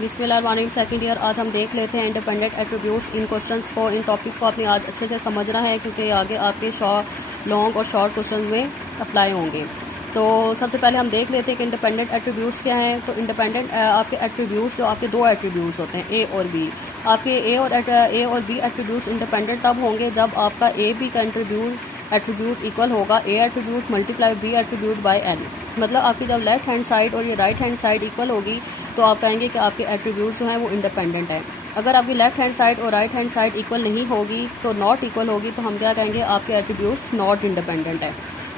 बिस्मिल्लाहिर्रहमानिर्रहीम second year. आज हम देख लेते हैं इंडिपेंडेंट एट्रीब्यूट्स। इन क्वेश्चंस को, इन टॉपिक्स को आपने आज अच्छे से समझना है क्योंकि आगे आपके लॉन्ग और शॉर्ट क्वेश्चन में अप्लाई होंगे। तो सबसे पहले हम देख लेते हैं कि इंडिपेंडेंट एट्रीब्यूट्स क्या हैं। तो इंडिपेंडेंट आपके एट्रीब्यूट्स जो आपके दो एट्रीब्यूट्स होते हैं, ए और बी। आपके ए और बी एट्रीब्यूट्स इंडिपेंडेंट तब होंगे जब आपका ए बी का एट्रीब्यूट इक्वल होगा A attribute multiply B attribute by N. मतलब आपकी जब लेफ्ट हैंड साइड और ये राइट हैंड साइड इक्वल होगी तो आप कहेंगे कि आपके एट्रीब्यूट्स जो हैं वो इंडिपेंडेंट हैं। अगर आपकी लेफ्ट हैंड साइड और राइट हैंड साइड इक्वल नहीं होगी तो नॉट इक्वल होगी, तो हम क्या कहेंगे, आपके एट्रीब्यूट्स नॉट इंडिपेंडेंट है।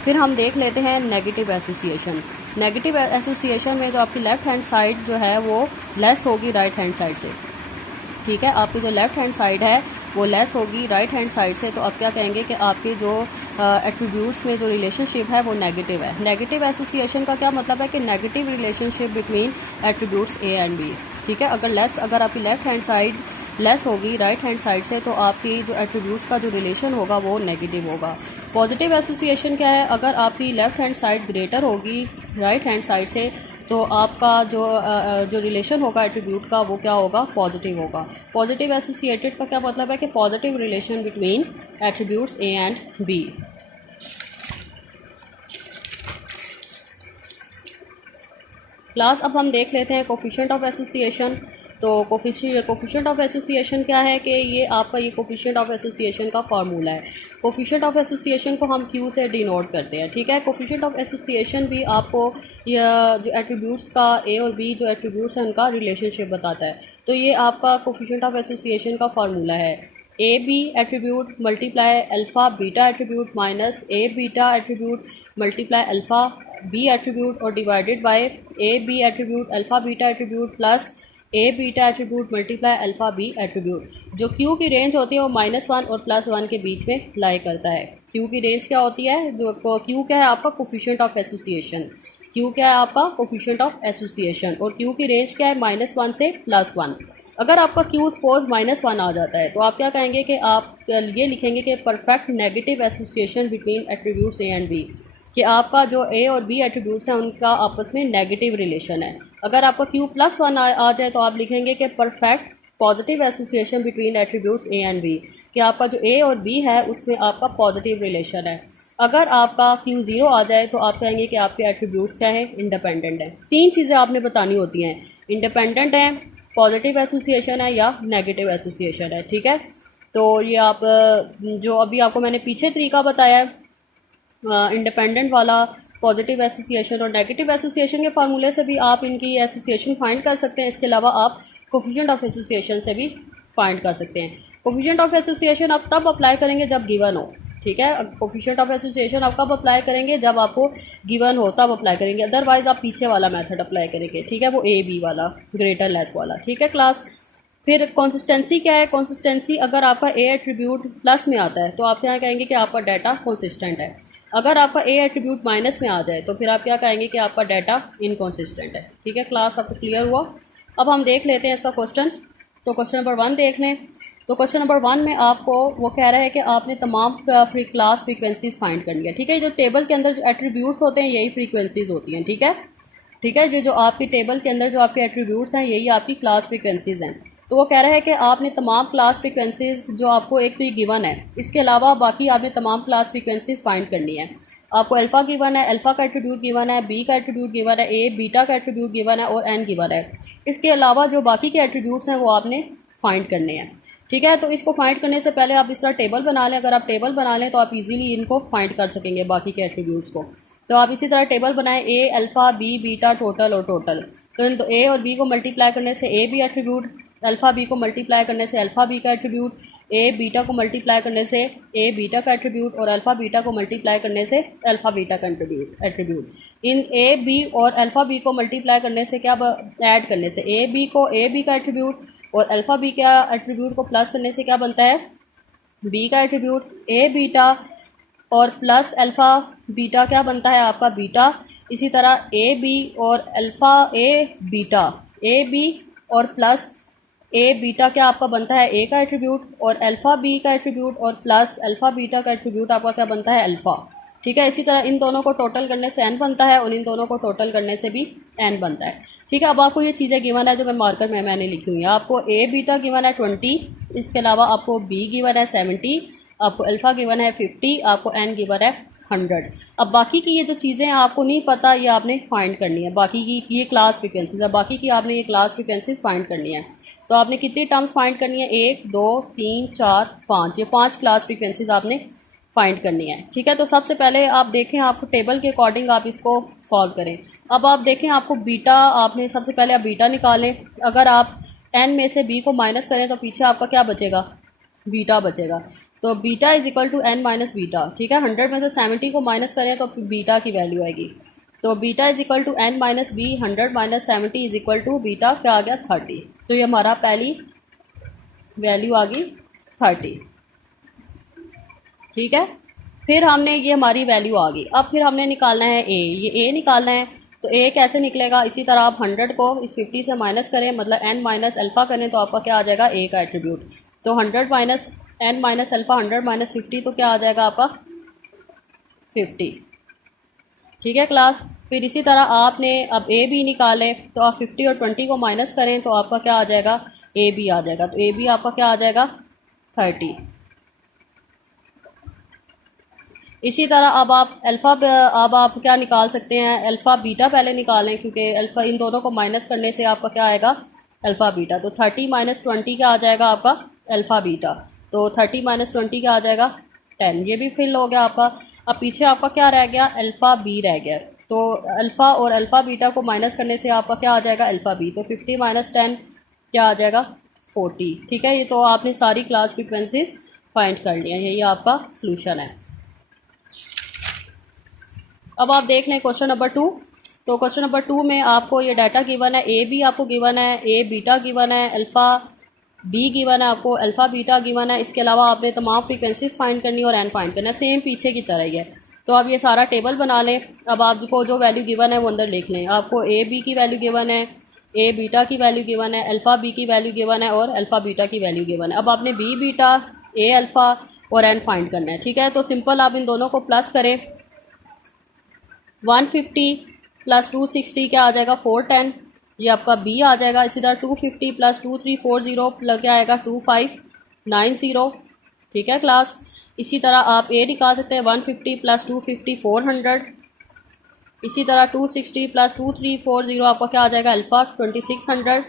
फिर हम देख लेते हैं नेगेटिव एसोसिएशन। नेगेटिव एसोसिएशन में जो आपकी लेफ्ट हैंड साइड जो है वो लेस होगी राइट हैंड साइड से। ठीक है, आपकी जो लेफ्ट हैंड साइड है वो लेस होगी राइट हैंड साइड से, तो आप क्या कहेंगे कि आपके जो एट्रीब्यूट्स में जो रिलेशनशिप है वो नेगेटिव है। नेगेटिव एसोसिएशन का क्या मतलब है कि negative relationship between attributes A and B. ठीक है, अगर आपकी लेफ्ट हैंड साइड लेस होगी राइट हैंड साइड से तो आपकी जो एट्रीब्यूट्स का जो रिलेशन होगा वो नेगेटिव होगा। पॉजिटिव एसोसिएशन क्या है, अगर आपकी लेफ्ट हैंड साइड ग्रेटर होगी राइट हैंड साइड से तो आपका जो रिलेशन होगा एट्रीब्यूट का वो क्या होगा, पॉजिटिव होगा। पॉजिटिव एसोसिएटेड का क्या मतलब है कि positive relation between attributes A and B. Class अब हम देख लेते हैं कोफिशिएंट ऑफ एसोसिएशन। तो कोफिशिएंट ऑफ एसोसिएशन क्या है कि ये आपका ये कोफिशिएंट ऑफ एसोसिएशन का फार्मूला है। कोफिशिएंट ऑफ एसोसिएशन को हम क्यू से डिनोट करते हैं। ठीक है, कोफिशिएंट ऑफ एसोसिएशन भी आपको जो एट्रीब्यूट्स का ए और बी जो एट्रीब्यूट्स हैं उनका रिलेशनशिप बताता है। तो ये आपका कोफिशिएंट ऑफ एसोसिएशन का फार्मूला है, A B attribute multiply alpha beta attribute minus A beta attribute multiply alpha B attribute और divided by A B attribute alpha beta attribute plus A beta attribute multiply alpha B attribute. जो Q की range होती है वो -1 और +1 के बीच में लाई करता है। क्यू की रेंज क्या होती है, जो क्यू क्या है आपका कोफिशिएंट ऑफ एसोसिएशन। क्यू क्या है आपका कोफिशिएंट ऑफ एसोसिएशन और क्यू की रेंज क्या है -1 से +1। अगर आपका क्यू सपोज -1 आ जाता है तो आप क्या कहेंगे कि आप ये लिखेंगे कि perfect negative association between attributes A and B, कि आपका जो ए और बी एट्रीब्यूट्स हैं उनका आपस में नेगेटिव रिलेशन है। अगर आपका क्यू +1 आ जाए तो आप लिखेंगे कि perfect positive association between attributes A and B, कि आपका जो ए और बी है उसमें आपका पॉजिटिव रिलेशन है। अगर आपका क्यू 0 आ जाए तो आप कहेंगे कि आपके एट्रीब्यूट्स क्या हैं, इंडिपेंडेंट हैं। 3 चीज़ें आपने बतानी होती हैं, इंडिपेंडेंट हैं, पॉजिटिव एसोसिएशन है या नेगेटिव एसोसिएशन है। ठीक है, तो ये आप जो अभी आपको मैंने पीछे तरीका बताया है इंडिपेंडेंट वाला, पॉजिटिव एसोसिएशन और नेगेटिव एसोसिएशन के फार्मूले से भी आप इनकी एसोसिएशन फाइंड कर सकते हैं। इसके अलावा आप कोफिशिएंट ऑफ एसोसिएशन से भी फाइंड कर सकते हैं। कोफिशिएंट ऑफ एसोसिएशन आप तब अप्लाई करेंगे जब गिवन हो। ठीक है, कोफिशिएंट ऑफ एसोसिएशन आप कब अप्लाई करेंगे, जब आपको गिवन हो तब अप्लाई करेंगे, अदरवाइज आप पीछे वाला मेथड अप्लाई करेंगे। ठीक है, वो ए बी वाला, ग्रेटर लेस वाला। ठीक है क्लास। फिर कंसिस्टेंसी क्या है, कंसिस्टेंसी अगर आपका ए एट्रीब्यूट प्लस में आता है तो आप क्या कहेंगे कि आपका डाटा कंसिस्टेंट है। अगर आपका ए एट्रीब्यूट माइनस में आ जाए तो फिर आप क्या कहेंगे कि आपका डाटा इनकंसिस्टेंट है। ठीक है क्लास, आपको क्लियर हुआ। अब हम देख लेते हैं इसका क्वेश्चन। तो क्वेश्चन नंबर 1 देख लें। तो क्वेश्चन नंबर 1 में आपको वो कह रहा है कि आपने तमाम क्लास फ्रीक्वेंसीज फाइंड करनी है। ठीक है, जो टेबल के अंदर जो एट्रीब्यूट्स होते हैं यही फ्रीक्वेंसीज होती हैं। ठीक है, ठीक है, ये जो आपकी टेबल के अंदर जो आपके एट्रीब्यूट्स हैं यही आपकी क्लास फ्रीक्वेंसीज हैं। तो वो कह रहा है कि आपने तमाम क्लास फ्रीक्वेंसीज जो आपको एक तो ये गिवन है, इसके अलावा बाकी आपने तमाम क्लास फ्रीक्वेंसीज फाइंड करनी है। आपको अल्फ़ा गिवन है, अल्फ़ा का एट्रीब्यूट गिवन है, बी का एट्रीब्यूट गिवन है, ए बीटा का एट्रीब्यूट गिवन है और एन गिवन है। इसके अलावा जो बाकी के एट्रीब्यूट्स हैं वो आपने फाइंड करने हैं। ठीक है, तो इसको फाइंड करने से पहले आप इस तरह टेबल बना लें। अगर आप टेबल बना लें तो आप इजीली इनको फाइंड कर सकेंगे बाकी के एट्रीब्यूट्स को। तो आप इसी तरह टेबल बनाएं, A alpha B beta total और टोटल। तो ए और बी को मल्टीप्लाई करने से A B attribute, alpha B को मल्टीप्लाई करने से अल्फ़ा बी का एट्रीब्यूट, ए बीटा को मल्टीप्लाई करने से ए बीटा का एट्रीब्यूट और अल्फ़ा बीटा को मल्टीप्लाई करने से अल्फ़ा बीटा का एट्रीब्यूट। इन ए बी और अल्फ़ा बी को मल्टीप्लाई करने से क्या ऐड करने से ए बी को ए बी का एट्रीब्यूट और अल्फ़ा बी का एट्रीब्यूट को प्लस करने से क्या बनता है, बी का एट्रीब्यूट। ए बीटा और प्लस अल्फ़ा बीटा क्या बनता है आपका, बीटा। इसी तरह ए बी और alpha A beta, A B और प्लस ए बीटा क्या आपका बनता है, ए का एट्रीब्यूट और अल्फ़ा बी का एट्रीब्यूट और प्लस अल्फ़ा बीटा का एट्रीब्यूट आपका क्या बनता है, अल्फ़ा। ठीक है। इसी तरह इन दोनों को टोटल करने से n बनता है और इन दोनों को टोटल करने से भी n बनता है। ठीक है। अब आपको ये चीज़ें गिवन है जो मैं मार्कर में मैंने लिखी हुई है। आपको a बीटा गिवन है 20, इसके अलावा आपको b गिवन है 70, आपको अल्फ़ा गिवन है 50, आपको n गिवन है 100। अब बाकी की ये जो चीज़ें आपको नहीं पता ये आपने फाइंड करनी है। बाकी की ये क्लास फ्रिक्वेंसीज है, बाकी की आपने ये क्लास फ्रिक्वेंसीज फाइंड करनी है। तो आपने कितनी टर्म्स फाइंड करनी है? 1 2 3 4 5, ये 5 क्लास फ्रिक्वेंसीज आपने फाइंड करनी है। ठीक है। तो सबसे पहले आप देखें, आपको टेबल के अकॉर्डिंग आप इसको सॉल्व करें। अब आप देखें, आपको बीटा, आपने सबसे पहले आप बीटा निकालें। अगर आप n में से b को माइनस करें तो पीछे आपका क्या बचेगा? बीटा बचेगा। तो beta is equal to n minus beta. ठीक है। 100 में से 70 को माइनस करें तो बीटा की वैल्यू आएगी। तो beta is equal to n minus B, 100 minus 70 is equal to beta क्या आ गया? 30। तो ये हमारा पहली वैल्यू आ गई 30। ठीक है। फिर हमने ये हमारी वैल्यू आ गई। अब फिर हमने निकालना है a, ये a निकालना है। तो a कैसे निकलेगा? इसी तरह आप 100 को इस 50 से माइनस करें, मतलब n माइनस अल्फ़ा करें तो आपका क्या आ जाएगा? a का एट्रीब्यूट। तो 100 minus n minus alpha, 100 minus 50, तो क्या आ जाएगा आपका? 50। ठीक है क्लास। फिर इसी तरह आपने अब a b निकालें, तो आप 50 और 20 को माइनस करें तो आपका क्या आ जाएगा? a b आ जाएगा। तो a b आपका क्या आ जाएगा? 30। इसी तरह अब आप अल्फ़ा, अब आप क्या निकाल सकते हैं? अल्फ़ा बीटा पहले निकालें, क्योंकि अल्फ़ा इन दोनों को माइनस करने से आपका क्या आएगा? Alpha beta. तो 30 माइनस 20 क्या आ जाएगा आपका? Alpha beta. तो 30 माइनस 20 क्या आ जाएगा? 10। ये भी फिल हो गया आपका। अब पीछे आपका क्या रह गया? अल्फ़ा बी रह गया। तो अल्फ़ा और अल्फ़ा बीटा को माइनस करने से आपका क्या आ जाएगा? Alpha B. तो 50 माइनस 10 क्या आ जाएगा? 40। ठीक है। ये तो आपने सारी क्लास फ्रिक्वेंसीज फाइंड कर लिया, यही आपका सलूशन है। अब आप देख लें क्वेश्चन नंबर 2। तो क्वेश्चन नंबर 2 में आपको ये डाटा गिवन है, ए बी आपको गिवन है, ए बीटा गिवन है, अल्फ़ा बी गिवन है, आपको अल्फ़ा बीटा गिवन है। इसके अलावा आपने तमाम फ्रीक्वेंसीज फाइंड करनी है और एन फाइंड करना है, सेम पीछे की तरह ही है। तो आप ये सारा टेबल बना लें। अब आपको जो वैल्यू गिवन है वो अंदर लिख लें। आपको ए बी की वैल्यू गिवन है, ए बीटा की वैल्यू गिवन है, अल्फ़ा बी की वैल्यू गिवन है और अल्फ़ा बीटा की वैल्यू गिवन है। अब आपने बी बीटा, ए अल्फ़ा और एन फाइंड करना है। ठीक है। तो सिंपल आप इन दोनों को प्लस करें। 150 प्लस 260 क्या आ जाएगा? 410। ये आपका बी आ जाएगा। इसी तरह 250 प्लस 2340 प्लस क्या आएगा? 2590। ठीक है क्लास। इसी तरह आप ए निकाल सकते हैं। 150 प्लस 250 400। इसी तरह 260 प्लस 2340 आपका क्या आ जाएगा? अल्फ़ा 2600।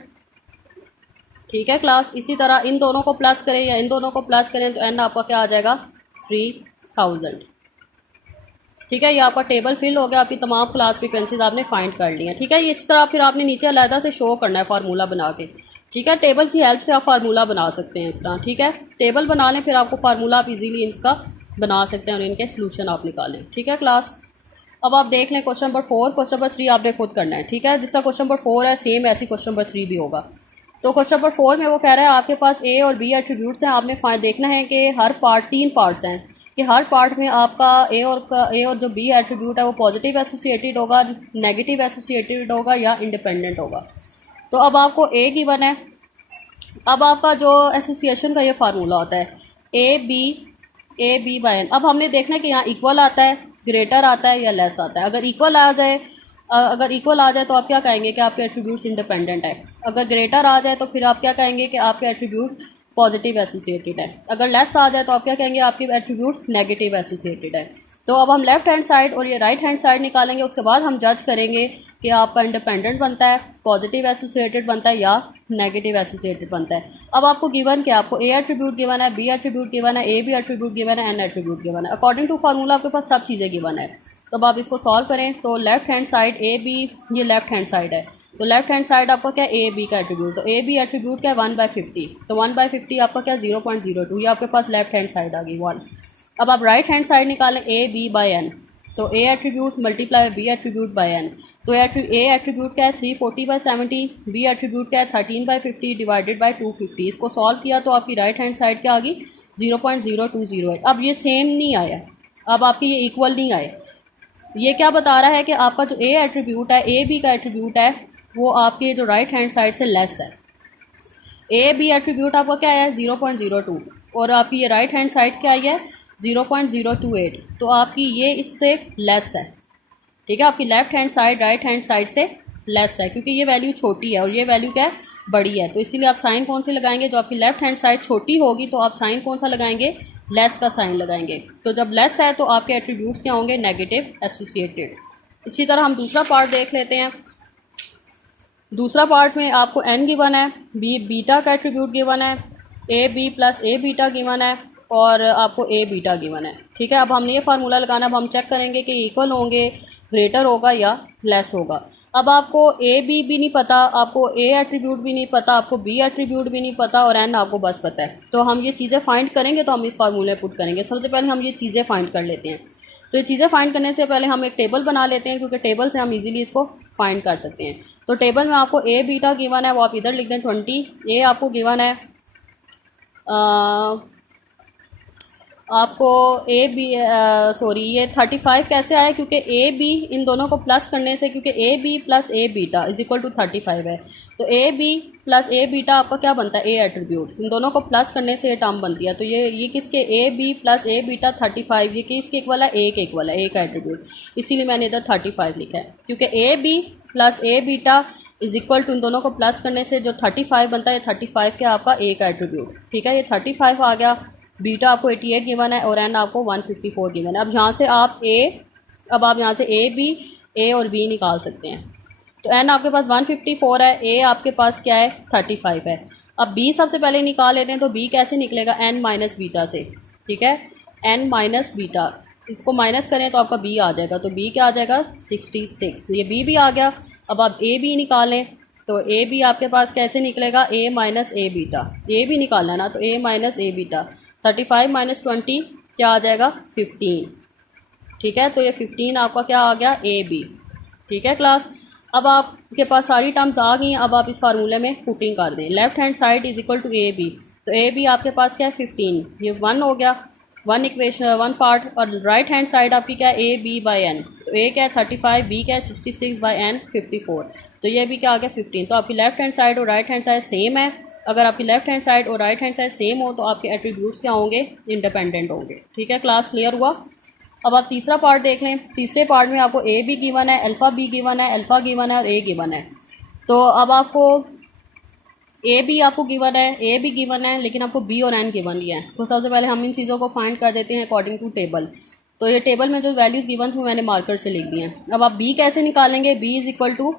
ठीक है क्लास। इसी तरह इन दोनों को प्लस करें या इन दोनों को प्लस करें तो एन आपका क्या आ जाएगा? 3000। ठीक है। ये आपका टेबल फिल हो गया, आपकी तमाम क्लास फ्रिक्वेंसीज आपने फाइंड कर ली हैं। ठीक है। ये इस तरह फिर आपने नीचे अलहदा से शो करना है फार्मूला बना के। ठीक है। टेबल की हेल्प से आप फार्मूला बना सकते हैं इस तरह। ठीक है। टेबल बना लें, फिर आपको फार्मूला आप इजीली इसका बना सकते हैं और इनके सोल्यूशन आप निकालें। ठीक है क्लास। अब आप देख लें क्वेश्चन नंबर 4, क्वेश्चन नंबर 3 आपने खुद करना है। ठीक है। जिसका क्वेश्चन नंबर 4 है सेम ऐसी क्वेश्चन नंबर 3 भी होगा। तो क्वेश्चन नंबर 4 में वो कह रहा है आपके पास ए और बी एट्रीब्यूट्स हैं। आपने देखना है कि हर पार्ट, 3 पार्ट्स हैं कि हर पार्ट में आपका ए और जो बी एट्रीब्यूट है वो पॉजिटिव एसोसिएटेड होगा, नेगेटिव एसोसिएटेड होगा या इंडिपेंडेंट होगा। तो अब आपको ए गिवन है। अब आपका जो एसोसिएशन का ये फार्मूला होता है ए बी बाय एन। अब हमने देखना है कि यहाँ इक्वल आता है, ग्रेटर आता है या लेस आता है। अगर इक्वल आ जाए तो आप क्या कहेंगे कि आपके एट्रीब्यूट्स इंडिपेंडेंट है। अगर ग्रेटर आ जाए तो फिर आप क्या कहेंगे कि आपके एट्रीब्यूट पॉजिटिव एसोसिएटेड है। अगर लेस आ जाए तो आप क्या कहेंगे? आपके एट्रीब्यूट्स नेगेटिव एसोसिएटेड है। तो अब हम लेफ्ट हैंड साइड और ये राइट हैंड साइड निकालेंगे। उसके बाद हम जज करेंगे कि आपका इंडिपेंडेंट बनता है, पॉजिटिव एसोसिएटेड बनता है या नेगेटिव एसोसिएटेड बनता है। अब आपको गिवन क्या? आपको ए एट्रीब्यूट गिवन है, बी एट्रीब्यूट गिवन है, ए बी एट्रीब्यूट गिवन है, एन एट्रीब्यूट गिवन है। अकॉर्डिंग टू फार्मूला आपके पास सब चीज़ें गिवन है। तो अब आप इसको सॉल्व करें। तो left hand side A B, ये लेफ्ट हैंड साइड है। तो लेफ्ट हैंड साइड आपका क्या? ए बी का एट्रीब्यूट। तो ए बी एट्रीब्यूट क्या है? 1/50। तो 1/50 आपका क्या? 0.02। ये आपके पास लेफ्ट हैंड साइड आ गई 1। अब आप राइट हैंड साइड निकालें ए बी बाय एन। तो A attribute multiply B attribute by N. तो ए एट्रीब्यूट क्या है? 340/70। बी एट्रीब्यूट क्या है? 13/50 डिवाइडेड बाय 250। इसको सॉल्व किया तो आपकी राइट हैंड साइड क्या आ गई? 0.0208। अब ये सेम नहीं आया, अब आपकी ये इक्वल नहीं आए। ये क्या बता रहा है कि आपका जो ए एट्रीब्यूट है, ए बी का एट्रीब्यूट है, वो आपके जो राइट हैंड साइड से लेस है। ए बी एट्रीब्यूट आपका क्या है? 0.02 और आपकी ये राइट हैंड साइड क्या आई है? 0.028, तो आपकी ये इससे लेस है, ठीक है। आपकी left hand side right hand side से लेस है, क्योंकि ये वैल्यू छोटी है और ये वैल्यू क्या है, बड़ी है। तो इसीलिए आप साइन कौन से लगाएंगे, जो आपकी लेफ़्ट हैंड साइड छोटी होगी तो आप साइन कौन सा लगाएंगे, लेस का साइन लगाएंगे। तो जब लेस है तो आपके एट्रीब्यूट्स क्या होंगे, नेगेटिव एसोसिएटेड। इसी तरह हम दूसरा पार्ट देख लेते हैं। दूसरा पार्ट में आपको n गिवन है, बीटा का एट्रीब्यूट गिवन है, A B plus A beta given है और आपको ए बीटा गिवन है, ठीक है। अब हमने ये फार्मूला लगाना, अब हम चेक करेंगे कि इक्वल होंगे, ग्रेटर होगा या लेस होगा। अब आपको ए बी भी नहीं पता, आपको ए एट्रीब्यूट भी नहीं पता, आपको बी एट्रीब्यूट भी नहीं पता और एन आपको बस पता है। तो हम ये चीज़ें फाइंड करेंगे, तो हम इस फार्मूले पुट करेंगे। सबसे पहले हम ये चीज़ें फाइंड कर लेते हैं। तो ये चीज़ें फाइंड करने से पहले हम एक टेबल बना लेते हैं, क्योंकि टेबल से हम इजीली इसको फाइंड कर सकते हैं। तो टेबल में आपको ए बीटा गिवन है, वो आप इधर लिख दें 20। ए आपको गिवन है आपको ए बी सॉरी ये 35 कैसे आया, क्योंकि ए बी इन दोनों को प्लस करने से, क्योंकि A B plus A beta is equal to 35 है। तो A B plus A beta आपका क्या बनता है, ए एट्रीब्यूट। इन दोनों को प्लस करने से ये टर्म बनती है। तो ये किसके, A B plus A beta 35, ये किसके इक्वल है, ए के इक्वल है, ए का एट्रीब्यूट। इसीलिए मैंने इधर 35 लिखा है, क्योंकि A B plus A beta is equal to इन दोनों को प्लस करने से जो 35 बनता है, 35 क्या आपका ए का एट्रीब्यूट, ठीक है। ये 35 आ गया। बीटा आपको 88 गिवन है और एन आपको 154 गिवन है। अब यहाँ से आप अब यहाँ से ए बी, ए और बी निकाल सकते हैं। तो एन आपके पास 154 है, ए आपके पास क्या है, 35 है। अब बी सबसे पहले निकाल लेते हैं। तो बी कैसे निकलेगा, एन माइनस बीटा से, ठीक है। एन माइनस बीटा, इसको माइनस करें तो आपका बी आ जाएगा। तो बी क्या आ जाएगा, 66। ये बी भी आ गया। अब आप ए बी निकालें, तो ए बी आपके पास कैसे निकलेगा, ए माइनस ए बीटा, ए भी निकालना है ना, तो ए माइनस ए बीटा। 35 माइनस 20 क्या आ जाएगा, 15, ठीक है। तो ये 15 आपका क्या आ गया, ए बी, ठीक है क्लास। अब आपके पास सारी टर्म्स आ गई हैं। अब आप इस फार्मूले में पुटिंग कर दें, left hand side is equal to A B. तो ए बी आपके पास क्या है, 15, ये 1 हो गया, 1 इक्वेशन 1 पार्ट। और राइट हैंड साइड आपकी क्या है, ए बी बाई एन। तो ए क्या है 35, बी क्या है 66 बाई एन 54। तो ये भी क्या आ गया 15। तो आपकी लेफ्ट हैंड साइड और राइट हैंड साइड सेम है। अगर आपकी लेफ्ट हैंड साइड और राइट हैंड साइड सेम हो तो आपके एट्रीब्यूट्स क्या होंगे, इंडिपेंडेंट होंगे, ठीक है। क्लास क्लियर हुआ। अब आप तीसरा पार्ट देख लें। तीसरे पार्ट में आपको ए बी गिवन है, अल्फ़ा बी गिवन है, अल्फ़ा गिवन है और ए गिवन है। तो अब आपको ए बी आपको गिवन है, ए भी गिवन है, लेकिन आपको बी और एन गिवन दिया है। तो सबसे पहले हम इन चीज़ों को फाइंड कर देते हैं अकॉर्डिंग टू टेबल। तो ये टेबल में जो वैल्यूज़ गिवन थी मैंने मार्कर से लिख दिए हैं। अब आप बी कैसे निकालेंगे, बी इज़ इक्वल टू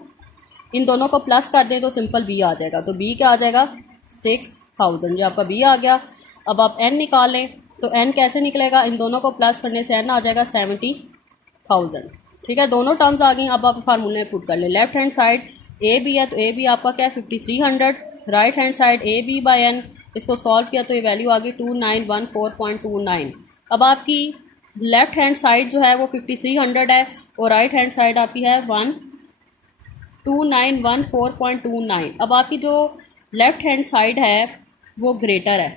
इन दोनों को प्लस कर दें तो सिंपल बी आ जाएगा। तो बी क्या आ जाएगा, 6000, जो आपका बी आ गया। अब आप एन निकाल लें, तो एन कैसे निकलेगा, इन दोनों को प्लस करने से एन आ जाएगा 70,000, ठीक है। दोनों टर्म्स आ गई। अब आप फार्मूले में पुट कर लें। Left hand side A B है, तो ए बी आपका क्या है 5300। Right hand side A B by N, इसको सॉल्व किया तो ये वैल्यू आ गई 2914.29। अब आपकी लेफ्ट हैंड साइड जो है वो 5300 है और राइट हैंड साइड आपकी है 2914.29। अब आपकी जो लेफ़्ट हैंड साइड है वो ग्रेटर है,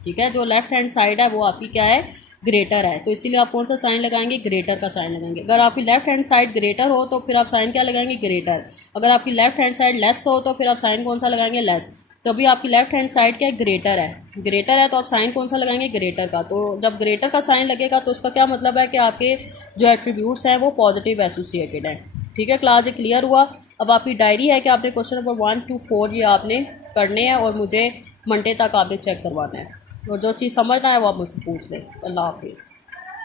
ठीक है। जो लेफ़्ट हैंड साइड है वो आपकी क्या है, ग्रेटर है। तो इसीलिए आप कौन सा साइन लगाएंगे, ग्रेटर का साइन लगाएंगे। अगर आपकी लेफ़्ट हैंड साइड ग्रेटर हो तो फिर आप साइन क्या लगाएंगे, ग्रेटर। अगर आपकी लेफ़्ट हैंड साइड लेस हो तो फिर आप साइन कौन सा लगाएंगे, लेस। तो अभी आपकी लेफ़्ट हैंड साइड क्या है, ग्रेटर है। ग्रेटर है तो आप साइन कौन सा लगाएंगे, ग्रेटर का। तो जब ग्रेटर का साइन लगेगा तो उसका क्या मतलब है कि आपके जो एट्रीब्यूट्स हैं वो पॉजिटिव एसोसिएटेड है, ठीक है। क्लास ये क्लियर हुआ। अब आपकी डायरी है कि आपने क्वेश्चन नंबर 1 to 4 ये आपने करने हैं और मुझे मंडे तक आपने चेक करवाना है। और जो चीज़ समझना है वो आप मुझसे पूछ लें। अल्लाह हाफिज़।